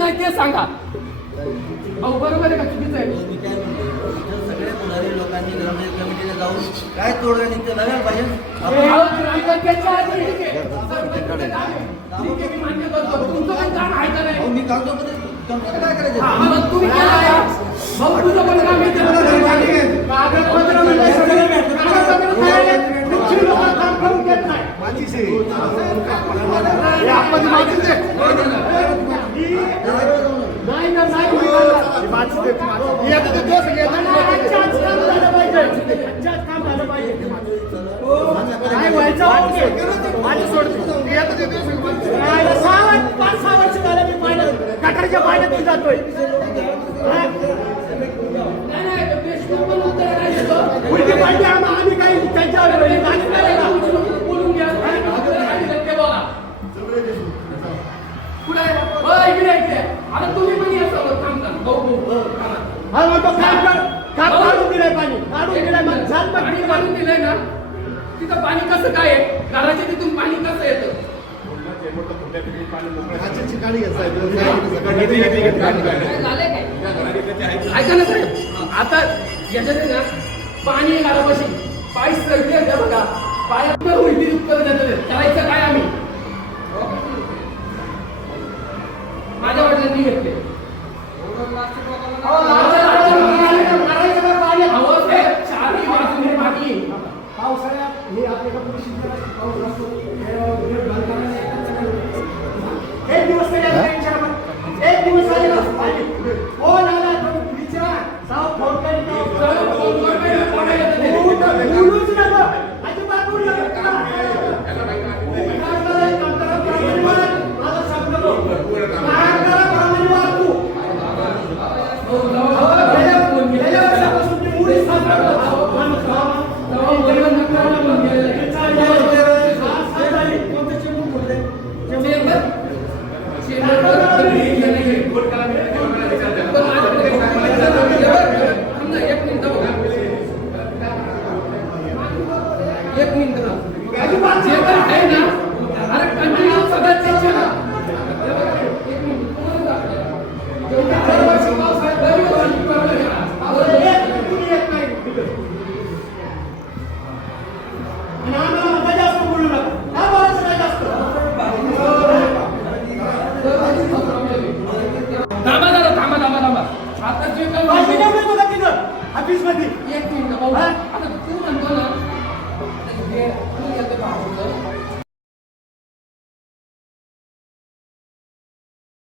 नाही ते सांगा भाऊ बरोबर आहे का चुकीचं आहे मी काय म्हणतो इथं सगळ्या पुढारी लोकांनी ग्रामपंचायत कमिटीला जाऊन काय तोडगा निघते बघायला पाहिजे आपण- अहो, ग्रामपंचायतच्या आधी ठीक आहे. सरपंचाच्या आधी. ठीक आहे, मी मान्य करतो. तुमचं पण काम आहे का अहो, नाही? मी कागदोपत्री तुमचं काय करायचं हा, मग तुम्ही केलं का? भाऊ, तुझं पण काम आहे. कागदपत्र म्हणजे सगळे भेटतात. कागदपत्र काय आहे? कुठची लोकं काम करून देत नाही. हे आपण मातीचे. नाही गटारच्या पाण्यात मी जातोय उलटी आम्ही काही त्यांच्यावर गाणी नाही का? बोलून घ्या. कुठे आहे? हो, इकडे, इकडे. आता तुम्ही पण या सोबत काम करा. हो, हो, हो, करा. हा, मग तो काम कर. काम काढून दिलंय पाणी. काढून दिलंय. पाणी. काढून दिलंय ना. तिथं पाणी कसं काय आहे? घराच्या तिथून पाणी कसं येतं? ऐका ना साहेब. आता याच्यात आहे ना पाणी आहे घरापाशी. पाय सरते त्या बघा. पाय उलटी उत्तर देतात करायचं काय आम्ही? माझ्या वडिलांनी घेतले. एक मिनिट ना. आहे ना अरे कंटिन्यू सगळं चेक करा. हे बघा, एक मिनिट. तुम्हाला दरवर्षी दरवर्षी थांबा आता जे काही ऑफिसमध्ये. एक मिनिट आता तू म्हणतो ना हे तू येतं भाऊ